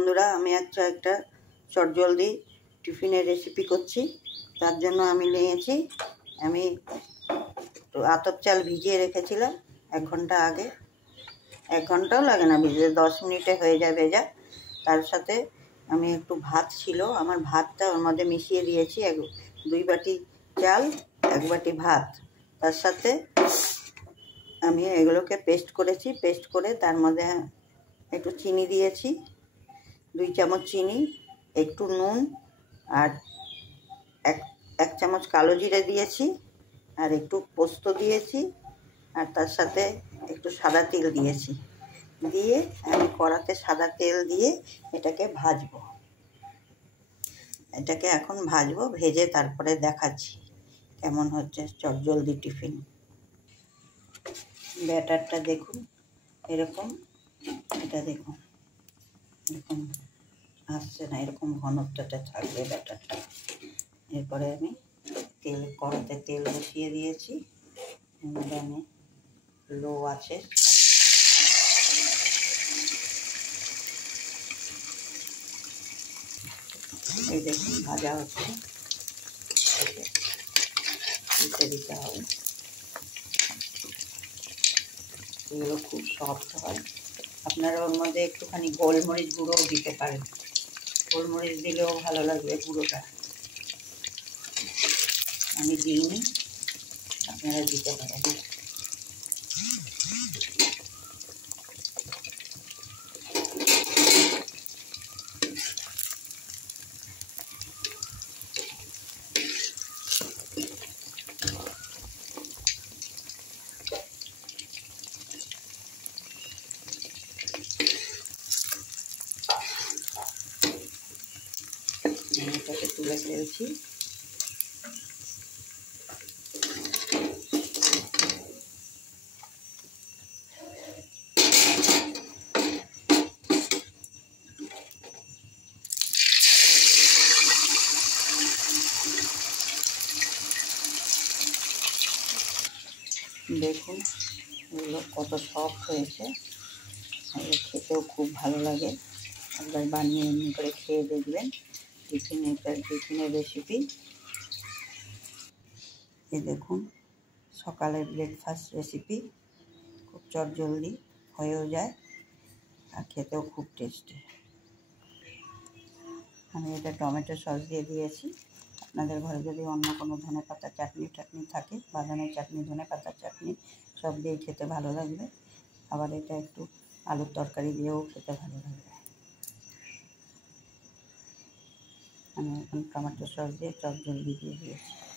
বন্ধুরা, আমি একটা চটজলদি টিফিনের রেসিপি করছি। তার জন্য আমি নিয়েছি, আমি আতপ চাল ভিজিয়ে রেখেছিলাম 1 ঘন্টা আগে। 1 ঘন্টাও লাগে না, ভিজে 10 মিনিটে হয়ে যায় ভেজা। তার সাথে আমি একটু ভাত ছিল, আমার ভাতটা ওর মধ্যে মিশিয়ে দিয়েছি। 2 বাটি চাল, 1 বাটি ভাত। তার সাথে আমি এগুলোকে পেস্ট করেছি। পেস্ট করে তার মধ্যে একটু চিনি দিয়েছি, 2 চামচ চিনি, একটু নুন, আর এক চামচ কালো জিরে দিয়েছি, আর একটু পোস্ত দিয়েছি, আর তার সাথে একটু সাদা তেল দিয়েছি। দিয়ে আমি কড়াতে সাদা তেল দিয়ে এটাকে ভাজবো। এটাকে এখন ভাজবো, ভেজে তারপরে দেখাচ্ছি কেমন হচ্ছে চটজলদি টিফিন। ব্যাটারটা দেখুন, এরকম, এটা দেখুন এরকম আসছে না, এরকম ঘনত্বটা থাকবে ব্যাটারটা। এরপরে আমি কড়াতে তেল বসিয়ে দিয়েছি। আমি লো আছে, এই দেখুন ভাজা হচ্ছে, দিতে হবে। এগুলো খুব সফট হয়। আপনারা ওর মধ্যে একটুখানি গোলমরিচ গুঁড়োও দিতে পারেন, গোলমরিচ দিলেও ভালো লাগবে গুঁড়োটা। আমি দিইনি, আপনারা দিতে পারেন। এটাকে তুলে ফেলছি। দেখুন এগুলো কত সফট হয়েছে, এগুলো খেতেও খুব ভালো লাগে। একবার বানিয়ে এমনি করে খেয়ে দেখবেন। টিফিনের রেসিপি। এই দেখুন, সকালের ব্রেকফাস্ট রেসিপি, খুব চটজলদি হয়েও যায় আর খেতেও খুব টেস্টি। আমি এটা টমেটো সস দিয়ে দিয়েছি। আপনাদের ঘরে যদি অন্য কোনো ধনেপাতা চাটনি থাকে, বাদামের চাটনি, ধনেপাতার চাটনি, সব দিয়ে খেতে ভালো লাগবে। আবার এটা একটু আলুর তরকারি দিয়েও খেতে ভালো লাগবে। আমি এখন টমেটো সস দিয়ে চটজলদি দিয়ে দিয়েছি।